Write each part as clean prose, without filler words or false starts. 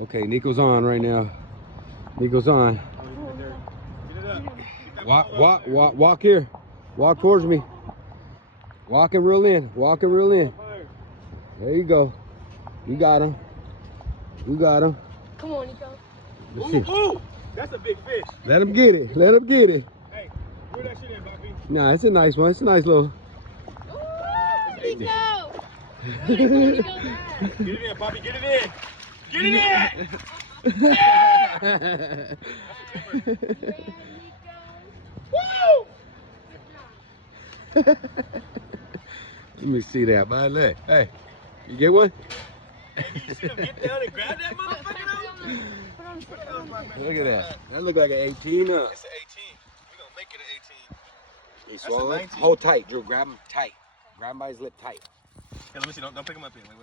Okay, Niko's on right now. Niko's on. Walk here. Walk towards me. Walk him real in. Walk him real in. There you go. You got him. You got him. Come on, Niko. Ooh, that's a big fish. Let him get it. Let him get it. Hey, where that shit in, Bobby? Nah, it's a nice one. It's a nice little. Ooh, Niko. Get it in, Bobby. Get it in. Get it in. Yeah! Woo! Let me see that, bud. Look. Hey, you get one? You should have get down and grab that motherfucker. Look at that. That look like an 18. It's an 18. We're gonna make it an 18. You swallow it? Hold tight, Drew. Grab him tight. Grab him by his lip tight. Hey, let me see. Don't pick him up yet. Wait.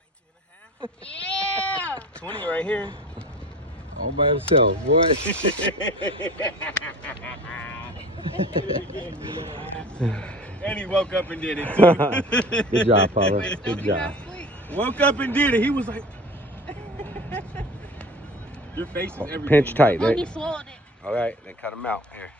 19 and a half. Yeah. 20 right here. All by himself, boy. And he woke up and did it too. Good job, Papa. Good job. Woke up and did it. He was like, your face is everything. Pinch tight. Oh, he swallowed it. All right, then cut him out. Here.